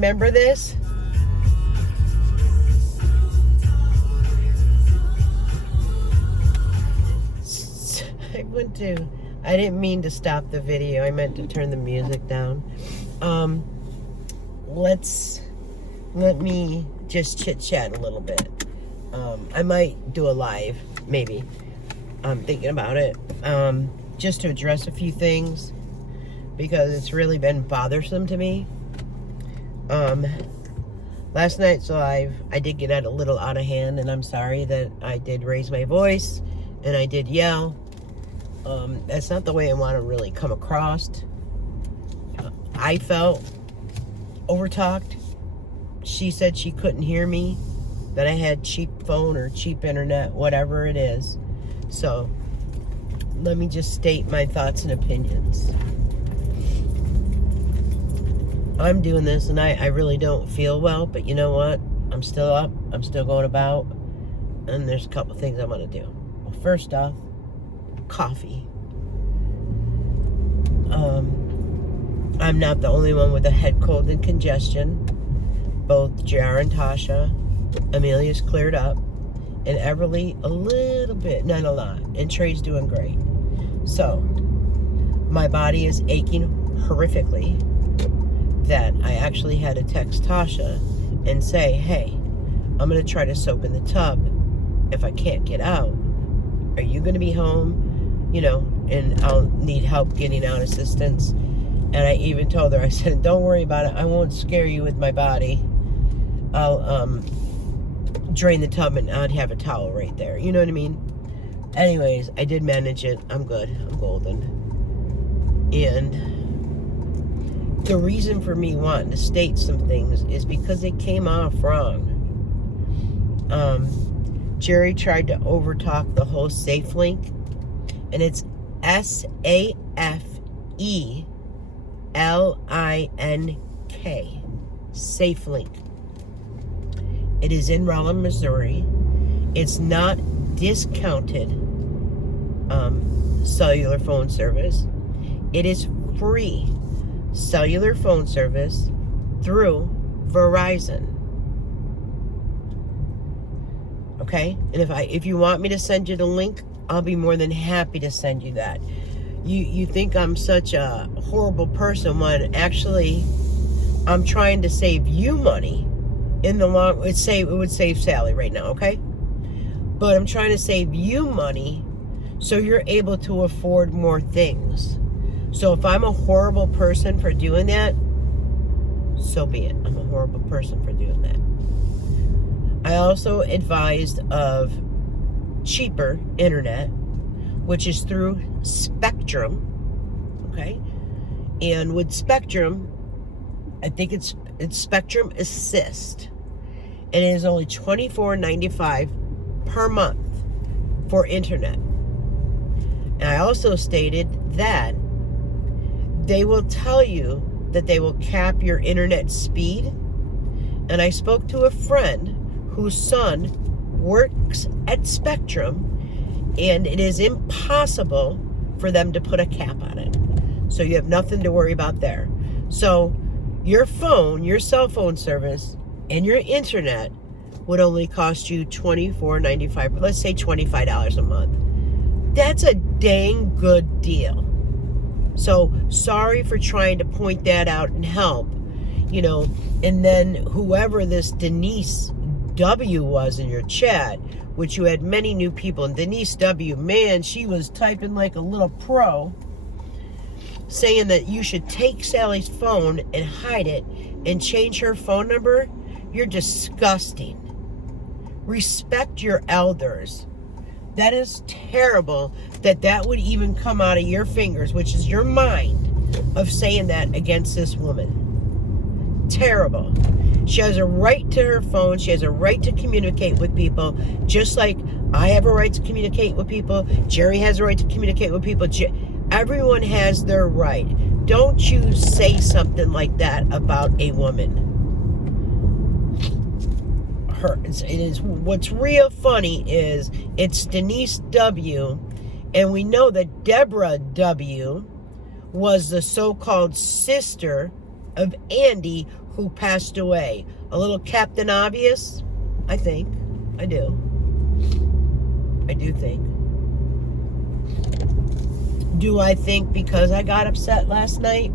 remember this? I didn't mean to stop the video. I meant to turn the music down. Let me just chit chat a little bit. I might do a live, maybe. I'm thinking about it. Just to address a few things, because it's really been bothersome to me. Last night's live, I did get a little out of hand, and I'm sorry that I did raise my voice and I did yell. That's not the way I want to really come across. I felt overtalked. She said she couldn't hear me, that I had cheap phone or cheap internet, whatever it is. So, let me just state my thoughts and opinions. I'm doing this and I really don't feel well, but you know what? I'm still up. I'm still going about. And there's a couple things I want to do. Well, first off, coffee. I'm not the only one with a head cold and congestion. Both JR and Tasha, Amelia's cleared up, and Everly a little bit, not a lot, and Trey's doing great. So, my body is aching horrifically, that I actually had to text Tasha and say, hey, I'm going to try to soak in the tub if I can't get out. Are you going to be home? You know, and I'll need help getting out, assistance. And I even told her, I said, don't worry about it. I won't scare you with my body. I'll drain the tub and I'd have a towel right there. You know what I mean? Anyways, I did manage it. I'm good. I'm golden. And the reason for me wanting to state some things is because it came off wrong. Jerry tried to overtalk the whole Safe Link, and it's SAFELINK. Safe Link. It is in Rollin, Missouri. It's not discounted cellular phone service. It is free cellular phone service through Verizon. Okay? And if you want me to send you the link, I'll be more than happy to send you that. You think I'm such a horrible person when actually I'm trying to save you money in the long. It would save Sally right now, okay? But I'm trying to save you money so you're able to afford more things. So if I'm a horrible person for doing that, so be it. I'm a horrible person for doing that. I also advised of cheaper internet, which is through Spectrum, okay? And with Spectrum, I think it's Spectrum Assist. And it is only $24.95 per month for internet. And I also stated that they will tell you that they will cap your internet speed. And I spoke to a friend whose son works at Spectrum, and it is impossible for them to put a cap on it. So you have nothing to worry about there. So your phone, your cell phone service, and your internet would only cost you $24.95, let's say $25 a month. That's a dang good deal. So sorry for trying to point that out and help, you know. And then whoever this Denise W was in your chat, which you had many new people, and Denise W, man, she was typing like a little pro, saying that you should take Sally's phone and hide it and change her phone number. You're disgusting. Respect your elders. That is terrible that would even come out of your fingers, which is your mind, of saying that against this woman. Terrible. She has a right to her phone. She has a right to communicate with people, just like I have a right to communicate with people. Jerry has a right to communicate with people. Everyone has their right. Don't you say something like that about a woman. What's real funny is it's Denise W, and we know that Deborah W was the so-called sister of Andy, who passed away. A little Captain Obvious, I think. I do. I do think. Do I think because I got upset last night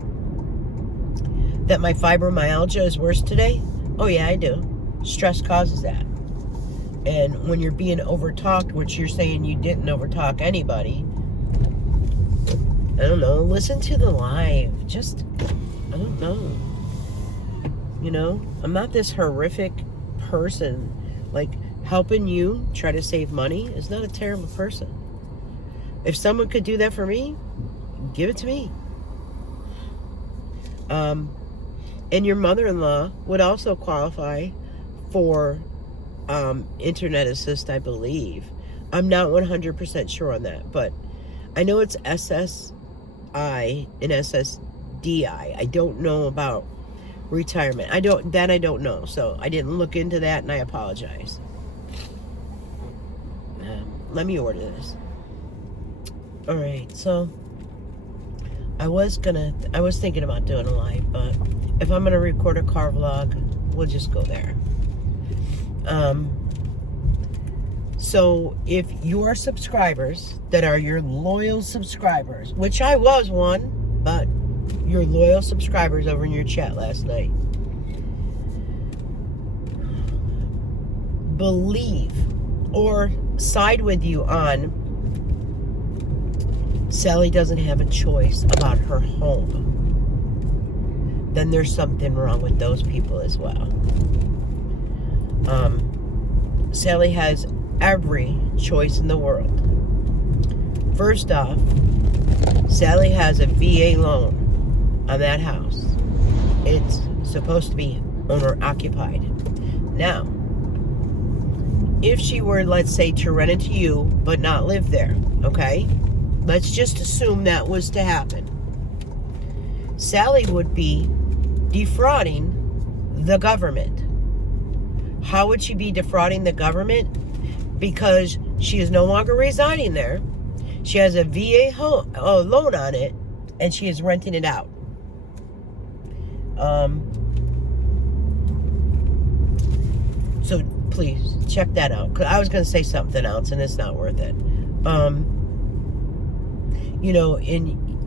that my fibromyalgia is worse today? Oh yeah, I do. Stress causes that. And when you're being overtalked, which you're saying you didn't overtalk anybody, I don't know, listen to the live. Just, I don't know. You know, I'm not this horrific person. Like, helping you try to save money is not a terrible person. If someone could do that for me, give it to me. And your mother-in-law would also qualify for internet assist, I believe. I'm not 100% sure on that, but I know it's SSI and SSDI. I don't know about retirement. I don't know, so I didn't look into that, and I apologize. Let me order this. All right, so I was thinking about doing a live, but if I'm gonna record a car vlog, we'll just go there. So if your subscribers that are your loyal subscribers, which I was one, but your loyal subscribers over in your chat last night, believe or side with you on Sally doesn't have a choice about her home, then there's something wrong with those people as well. Sally has every choice in the world. First off, Sally has a VA loan on that house. It's supposed to be owner occupied. Now, if she were, let's say, to rent it to you but not live there, okay? Let's just assume that was to happen. Sally would be defrauding the government. How would she be defrauding the government? Because she is no longer residing there. She has a VA loan on it, and she is renting it out. So please check that out. 'Cause I was going to say something else, and it's not worth it. You know,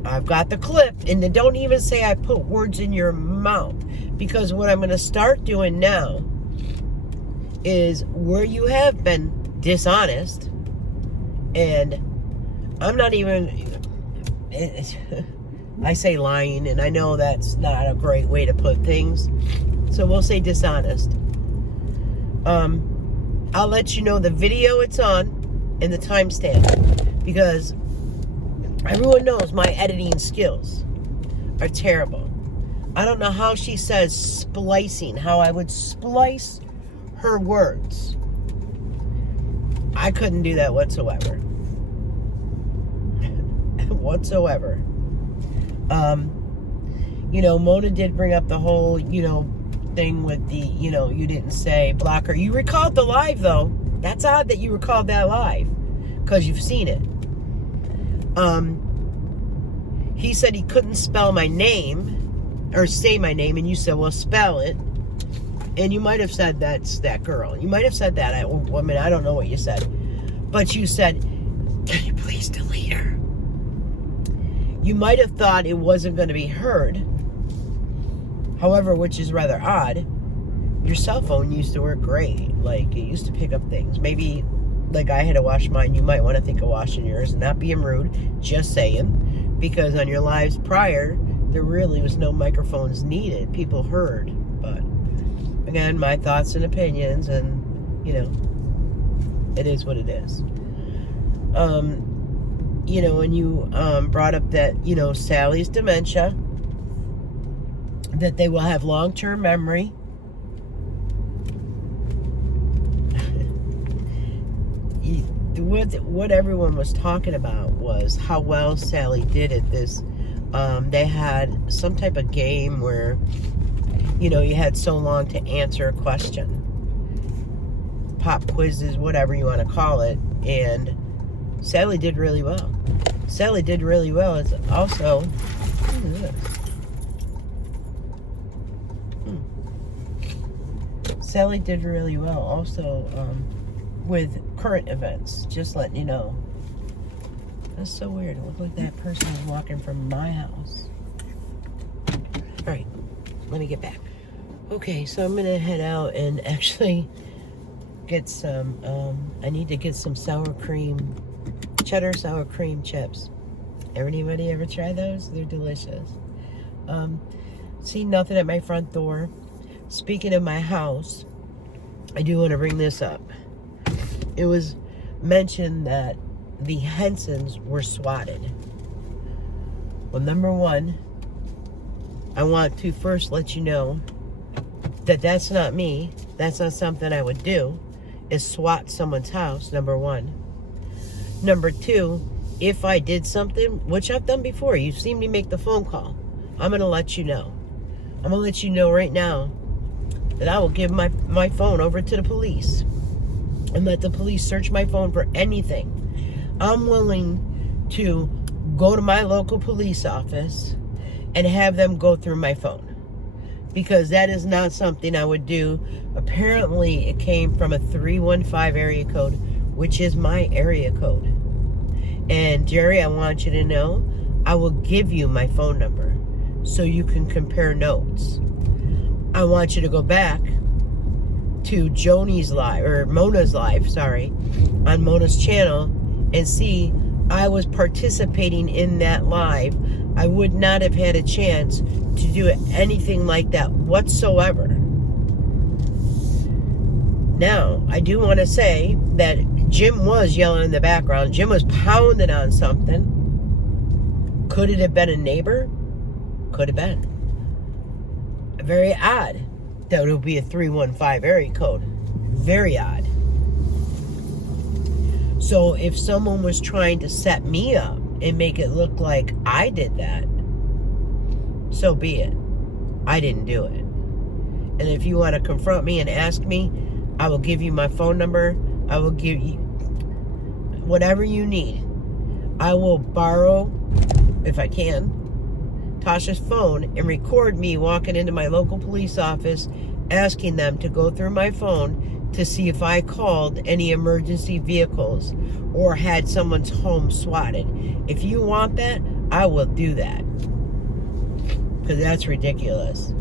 I've got the clip, and don't even say I put words in your mouth, because what I'm going to start doing now is where you have been dishonest, and I'm not even, I say lying, and I know that's not a great way to put things, so we'll say dishonest. I'll let you know the video it's on and the timestamp, because everyone knows my editing skills are terrible. I don't know how she says splicing, how I would splice her words. I couldn't do that whatsoever. Whatsoever. You know, Mona did bring up the whole, you know, thing with the, you know, you didn't say block her. You recalled the live, though. That's odd that you recalled that live, because you've seen it. He said he couldn't spell my name, or say my name, and you said, well, spell it. And you might have said that's that girl. You might have said that. I mean, I don't know what you said. But you said, can you please delete her? You might have thought it wasn't going to be heard. However, which is rather odd, your cell phone used to work great. Like, it used to pick up things. Maybe, like I had to wash mine, you might want to think of washing yours. Not being rude, just saying. Because on your lives prior, there really was no microphones needed. People heard. But, again, my thoughts and opinions, and, you know, it is what it is. You know, when you brought up that, you know, Sally's dementia, that they will have long-term memory. What everyone was talking about was how well Sally did at this. They had some type of game where, you know, you had so long to answer a question. Pop quizzes, whatever you want to call it. And Sally did really well. Sally did really well. It's also, what is this? Sally did really well also with current events. Just letting you know. That's so weird. It looked like that person was walking from my house. Alright, let me get back. Okay, so I'm going to head out and actually get some, I need to get some sour cream, cheddar sour cream chips. Anybody ever try those? They're delicious. See nothing at my front door. Speaking of my house, I do want to bring this up. It was mentioned that the Hensons were swatted. Well, number one, I want to first let you know that that's not me. That's not something I would do, is swat someone's house, number one. Number two, if I did something, which I've done before, you've seen me make the phone call, I'm going to let you know. I'm going to let you know right now that I will give my phone over to the police and let the police search my phone for anything. I'm willing to go to my local police office and have them go through my phone, because that is not something I would do. Apparently, it came from a 315 area code, which is my area code. And Jerry, I want you to know, I will give you my phone number so you can compare notes. I want you to go back to Joni's live, or Mona's live, sorry, on Mona's channel, and see I was participating in that live. I would not have had a chance to do anything like that whatsoever. Now, I do want to say that Jim was yelling in the background. Jim was pounding on something. Could it have been a neighbor? Could have been. Very odd that it would be a 315 area code. Very odd. So if someone was trying to set me up and make it look like I did that, so be it. I didn't do it. And if you want to confront me and ask me, I will give you my phone number. I will give you whatever you need. I will borrow, if I can, Tasha's phone and record me walking into my local police office, asking them to go through my phone to see if I called any emergency vehicles or had someone's home swatted. If you want that, I will do that. Because that's ridiculous.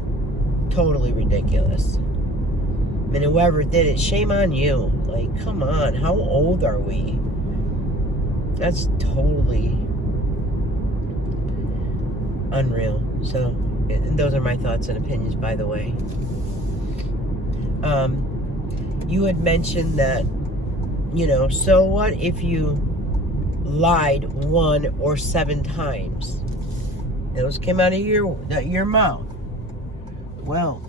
Totally ridiculous. And whoever did it, shame on you. Like, come on, how old are we? That's totally unreal. So, those are my thoughts and opinions, by the way. You had mentioned that, so what if you lied 1 or 7 times? Those came out of your mouth. Well,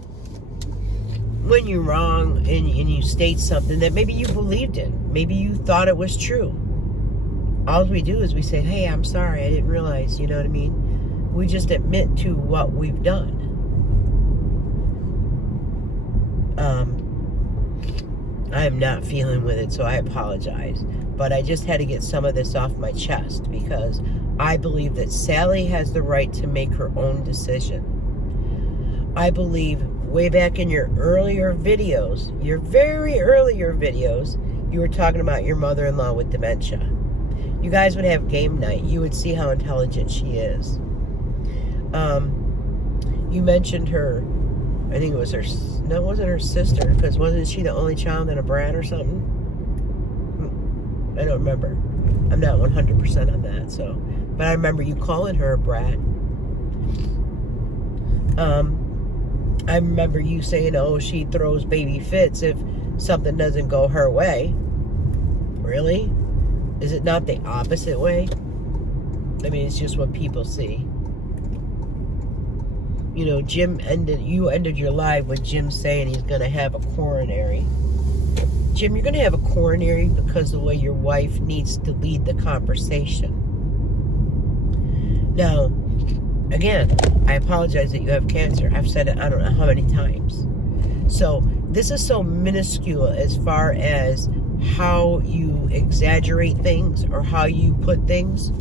when you're wrong and you state something that maybe you believed in, maybe you thought it was true, all we do is we say, hey, I'm sorry, I didn't realize, you know what I mean? We just admit to what we've done. I am not feeling with it, so I apologize. But I just had to get some of this off my chest because I believe that Sally has the right to make her own decision. I believe way back in your earlier videos, your very earlier videos, you were talking about your mother-in-law with dementia. You guys would have game night. You would see how intelligent she is. You mentioned her, I think it was her, no, it wasn't her sister, because wasn't she the only child and a brat or something? I don't remember. I'm not 100% on that, so. But I remember you calling her a brat. I remember you saying, oh, she throws baby fits if something doesn't go her way. Really? Is it not the opposite way? I mean, it's just what people see. You ended your live with Jim saying he's going to have a coronary. Jim, you're going to have a coronary because the way your wife needs to lead the conversation. Now, again, I apologize that you have cancer. I've said it I don't know how many times. So this is so minuscule as far as how you exaggerate things or how you put things.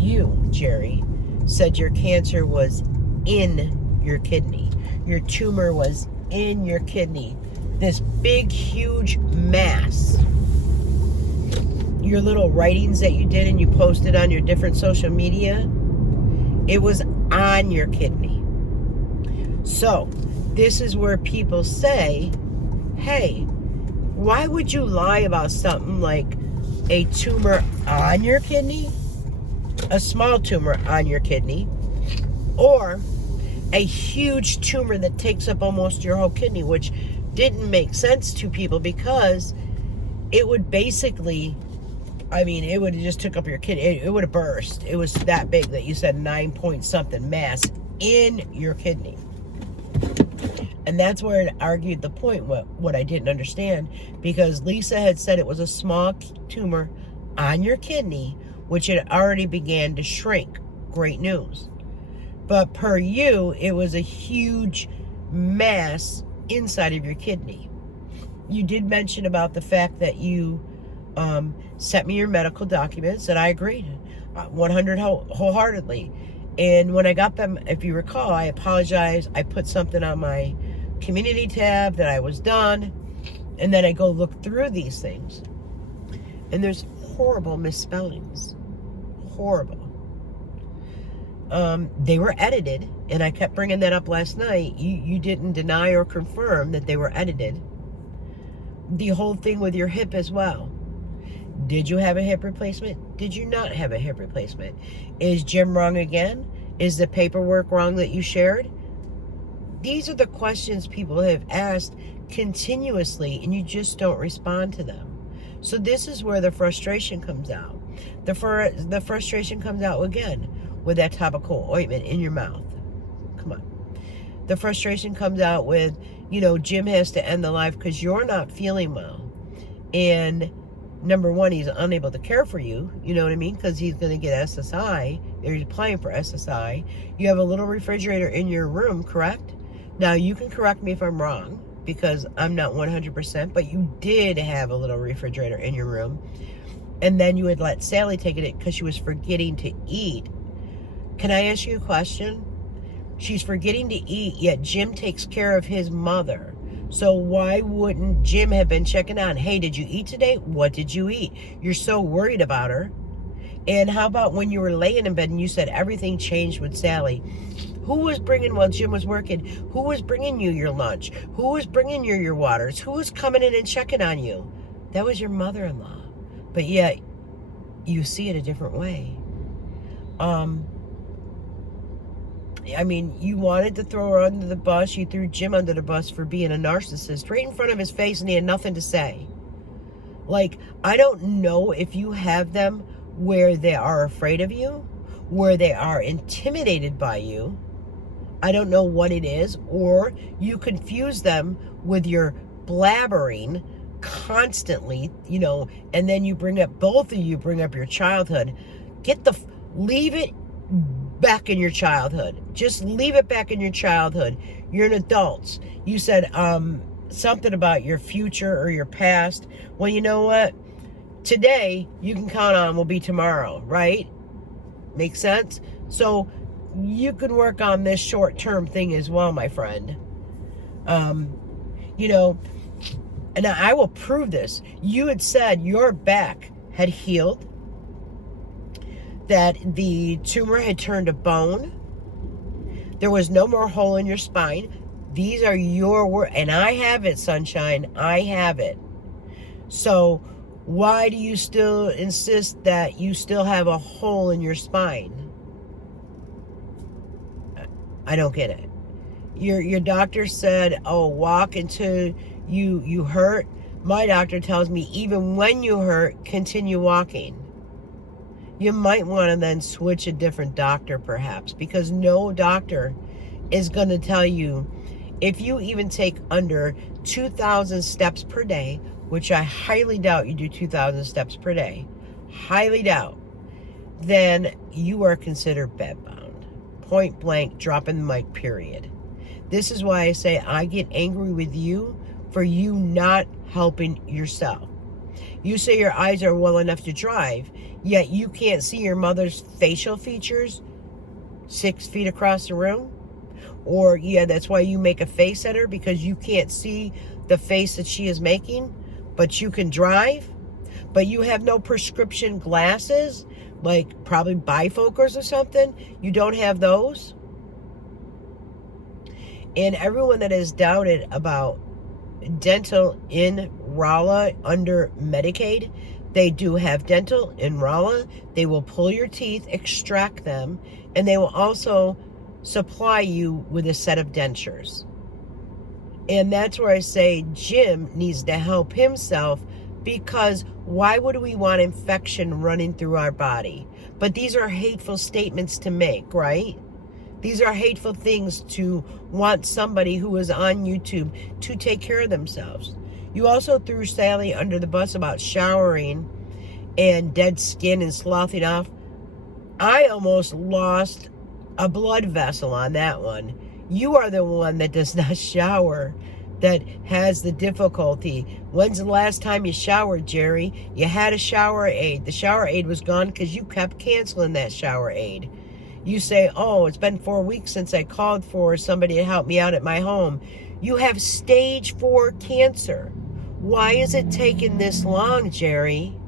You, Jerry, said your cancer was in your kidney. Your tumor was in your kidney. this big, huge mass. Your little writings that you did and you posted on your different social media, it was on your kidney. So, this is where people say, hey, why would you lie about something like a tumor on your kidney, a small tumor on your kidney, or a huge tumor that takes up almost your whole kidney, which didn't make sense to people because it would basically, it would have just took up your kidney. It would have burst. It was that big that you said 9 point something mass in your kidney. And that's where it argued the point, what I didn't understand, because Lisa had said it was a small tumor on your kidney, which had already began to shrink. Great news. But per you, it was a huge mass inside of your kidney. You did mention about the fact that you sent me your medical documents, and I agreed 100 wholeheartedly. And when I got them, if you recall, I apologized. I put something on my community tab that I was done, and then I go look through these things, and there's horrible misspellings. Horrible. They were edited, and I kept bringing that up last night. You didn't deny or confirm that they were edited. The whole thing with your hip as well. Did you have a hip replacement? Did you not have a hip replacement? Is Jim wrong again? Is the paperwork wrong that you shared? These are the questions people have asked continuously, and you just don't respond to them. So this is where the frustration comes out. The frustration comes out again with that topical ointment in your mouth. Come on. The frustration comes out with, Jim has to end the life because you're not feeling well. And number one, he's unable to care for you, you know what I mean? Because he's going to get SSI. They're applying for SSI. You have a little refrigerator in your room, correct? Now, you can correct me if I'm wrong, because I'm not 100%, but you did have a little refrigerator in your room. And then you would let Sally take it because she was forgetting to eat. Can I ask you a question? She's forgetting to eat, yet Jim takes care of his mother. So why wouldn't Jim have been checking on? Hey, did you eat today? What did you eat? You're so worried about her. And how about when you were laying in bed and you said everything changed with Sally? Who was bringing, while Jim was working, who was bringing you your lunch? Who was bringing you your waters? Who was coming in and checking on you? That was your mother-in-law. But yet, you see it a different way. You wanted to throw her under the bus. You threw Jim under the bus for being a narcissist right in front of his face, and he had nothing to say. I don't know if you have them where they are afraid of you, where they are intimidated by you. I don't know what it is, or you confuse them with your blabbering constantly, and then both of you bring up your childhood. Leave it back in your childhood. Just leave it back in your childhood. You're an adult. You said something about your future or your past. Well, you know what? Today, you can count on will be tomorrow, right? Makes sense? So, you can work on this short-term thing as well, my friend. And I will prove this. You had said your back had healed, that the tumor had turned to bone. There was no more hole in your spine. These are your words, and I have it, sunshine. I have it. So why do you still insist that you still have a hole in your spine? I don't get it. Your doctor said, walk until you hurt. My doctor tells me even when you hurt, continue walking. You might want to then switch a different doctor perhaps, because no doctor is going to tell you, if you even take under 2,000 steps per day, which I highly doubt you do 2,000 steps per day, highly doubt, then you are considered bedbound. Point blank, dropping the mic, period. This is why I say I get angry with you for you not helping yourself. You say your eyes are well enough to drive, yet you can't see your mother's facial features 6 feet across the room? Or, that's why you make a face at her, because you can't see the face that she is making, but you can drive, but you have no prescription glasses, like probably bifocals or something. You don't have those. And everyone that has doubted about dental in Rolla under Medicaid, they do have dental in Rolla. They will pull your teeth, extract them, and they will also supply you with a set of dentures. And that's where I say Jim needs to help himself, because why would we want infection running through our body? But these are hateful statements to make, right? These are hateful things to want somebody who is on YouTube to take care of themselves. You also threw Sally under the bus about showering and dead skin and sloughing off. I almost lost a blood vessel on that one. You are the one that does not shower, that has the difficulty. When's the last time you showered, Jerry? You had a shower aid. The shower aid was gone because you kept canceling that shower aid. You say, oh, it's been 4 weeks since I called for somebody to help me out at my home. You have stage 4 cancer. Why is it taking this long, Jerry?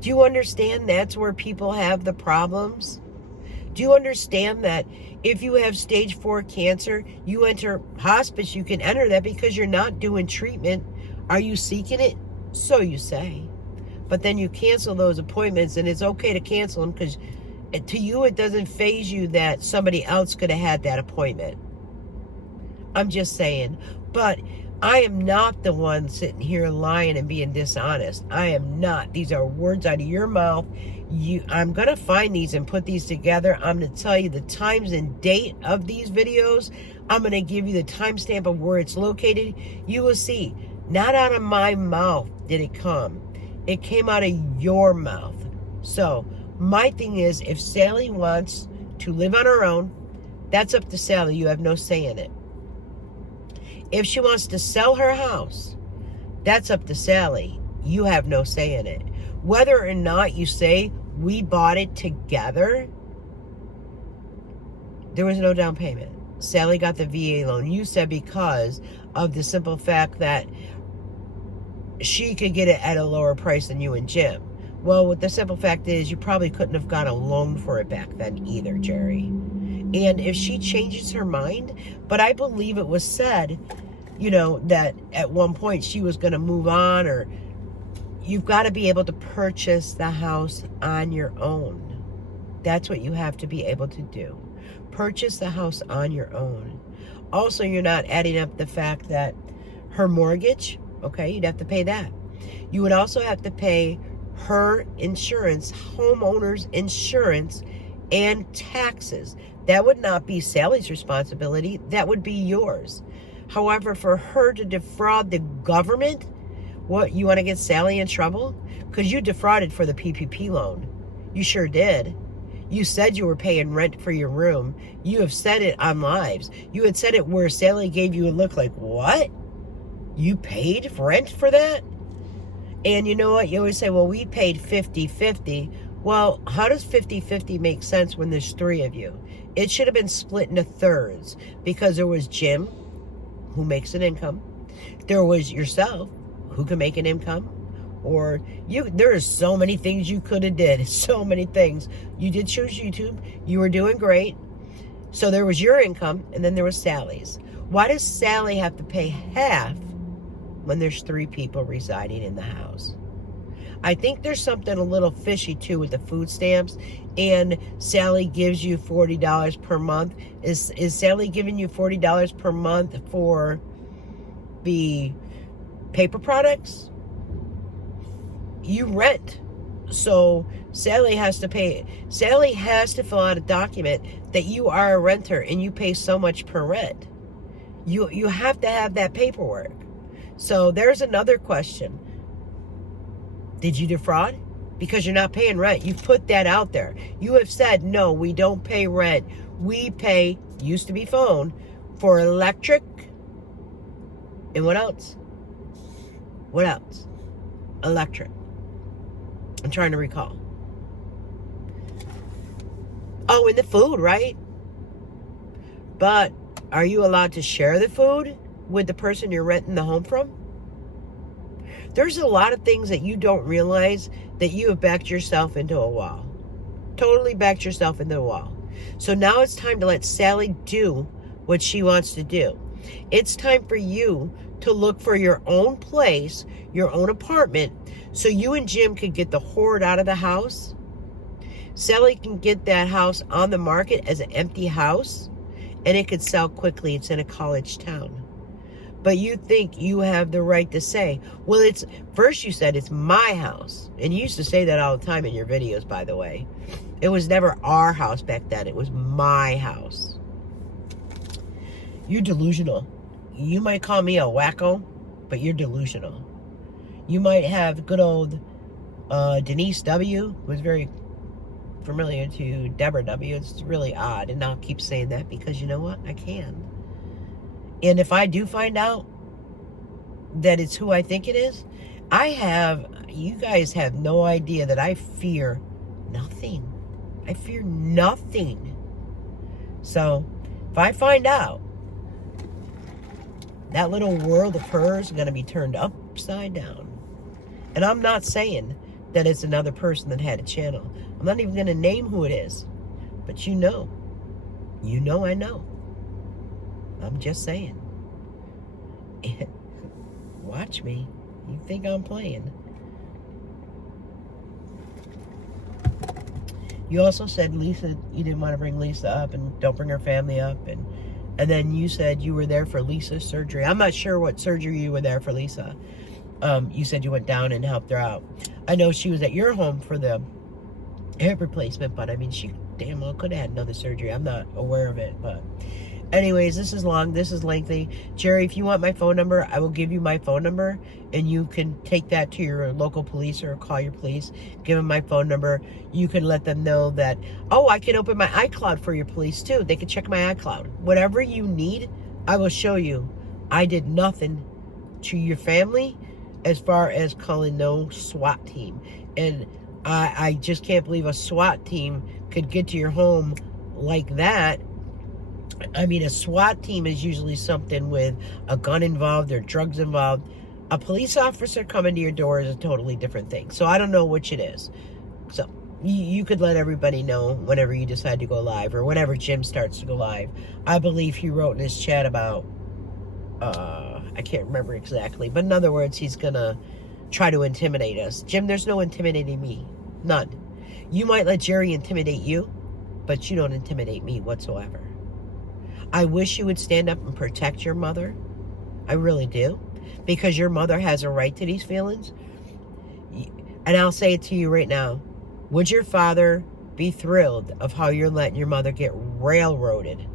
Do you understand that's where people have the problems? Do you understand that if you have stage 4 cancer, you enter hospice, you can enter that because you're not doing treatment. Are you seeking it? So you say. But then you cancel those appointments, and it's okay to cancel them because to you it doesn't faze you that somebody else could have had that appointment. I'm just saying. But I am not the one sitting here lying and being dishonest. I am not. These are words out of your mouth. I'm going to find these and put these together. I'm going to tell you the times and date of these videos. I'm going to give you the timestamp of where it's located. You will see, not out of my mouth did it come. It came out of your mouth. So my thing is, if Sally wants to live on her own, that's up to Sally. You have no say in it. If she wants to sell her house, that's up to Sally. You have no say in it. Whether or not you say we bought it together, there was no down payment. Sally got the VA loan. You said because of the simple fact that she could get it at a lower price than you and Jim. Well, what the simple fact is, you probably couldn't have got a loan for it back then either, Jerry. And if she changes her mind, but I believe it was said, that at one point she was going to move on, or you've got to be able to purchase the house on your own. That's what you have to be able to do. Purchase the house on your own. Also, you're not adding up the fact that her mortgage, okay, you'd have to pay that. You would also have to pay her insurance, homeowner's insurance, and taxes. That would not be Sally's responsibility. That would be yours. However, for her to defraud the government, what, you want to get Sally in trouble? Because you defrauded for the PPP loan. You sure did. You said you were paying rent for your room. You have said it on lives. You had said it where Sally gave you a look like, what? You paid rent for that? And you know what? You always say, well, we paid 50-50. Well, how does 50-50 make sense when there's 3 of you? It should have been split into thirds, because there was Jim, who makes an income. There was yourself, who can make an income. Or there are so many things you could have did. So many things. You did choose YouTube. You were doing great. So there was your income, and then there was Sally's. Why does Sally have to pay half when there's 3 people residing in the house? I think there's something a little fishy too with the food stamps, and Sally gives you $40 per month. Is Sally giving you $40 per month for the paper products? You rent. So Sally has to pay. Sally has to fill out a document that you are a renter and you pay so much per rent. You have to have that paperwork. So there's another question. Did you defraud? Because you're not paying rent. You've put that out there. You have said, no, we don't pay rent. We pay, used to be phone, for electric. And what else? What else? Electric. I'm trying to recall. Oh, and the food, right? But are you allowed to share the food? with the person you're renting the home from? There's a lot of things that you don't realize that you have backed yourself into a wall. Totally backed yourself into a wall. So now it's time to let Sally do what she wants to do. It's time for you to look for your own place, your own apartment, so you and Jim can get the hoard out of the house. Sally can get that house on the market as an empty house, and it could sell quickly. It's in a college town. But you think you have the right to say, well, it's, first you said it's my house. And you used to say that all the time in your videos, by the way. It was never our house back then. It was my house. You're delusional. You might call me a wacko, but you're delusional. You might have good old Denise W. was very familiar to Deborah W. It's really odd, and I'll keep saying that because you know what? I can. And if I do find out that it's who I think it is, you guys have no idea that I fear nothing. I fear nothing. So, if I find out, that little world of hers is going to be turned upside down. And I'm not saying that it's another person that had a channel. I'm not even going to name who it is. But you know. You know I know. I'm just saying. Watch me. You think I'm playing. You also said Lisa, you didn't want to bring Lisa up and don't bring her family up. And then you said you were there for Lisa's surgery. I'm not sure what surgery you were there for Lisa. You said you went down and helped her out. I know she was at your home for the hip replacement, but I mean, she damn well could have had another surgery. I'm not aware of it, but anyways, this is long, this is lengthy. Jerry, if you want my phone number, I will give you my phone number, and you can take that to your local police or call your police. Give them my phone number. You can let them know that, oh, I can open my iCloud for your police too. They can check my iCloud. Whatever you need, I will show you. I did nothing to your family as far as calling no SWAT team. And I just can't believe a SWAT team could get to your home like that. I mean, a SWAT team is usually something with a gun involved or drugs involved. A police officer coming to your door is a totally different thing. So I don't know which it is. So you could let everybody know whenever you decide to go live, or whenever Jim starts to go live. I believe he wrote in his chat about, I can't remember exactly, but in other words, he's gonna try to intimidate us. Jim, there's no intimidating me. None. You might let Jerry intimidate you, but you don't intimidate me whatsoever. I wish you would stand up and protect your mother. I really do. Because your mother has a right to these feelings. And I'll say it to you right now. Would your father be thrilled of how you're letting your mother get railroaded?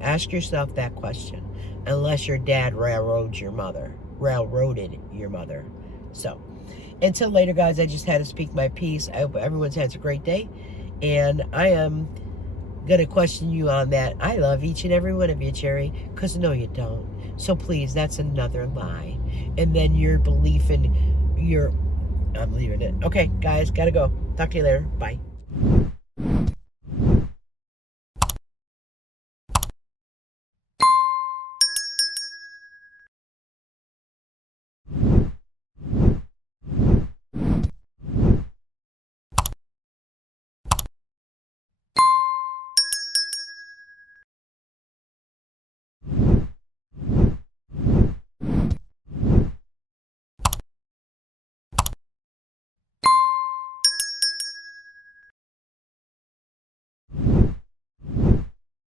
Ask yourself that question. Unless your dad railroaded your mother. So, until later, guys, I just had to speak my piece. I hope everyone's had a great day. And I am going to question you on that. I love each and every one of you, Jerry, because no, you don't. So please, that's another lie. And then your belief in I'm leaving it. Okay, guys, got to go. Talk to you later. Bye.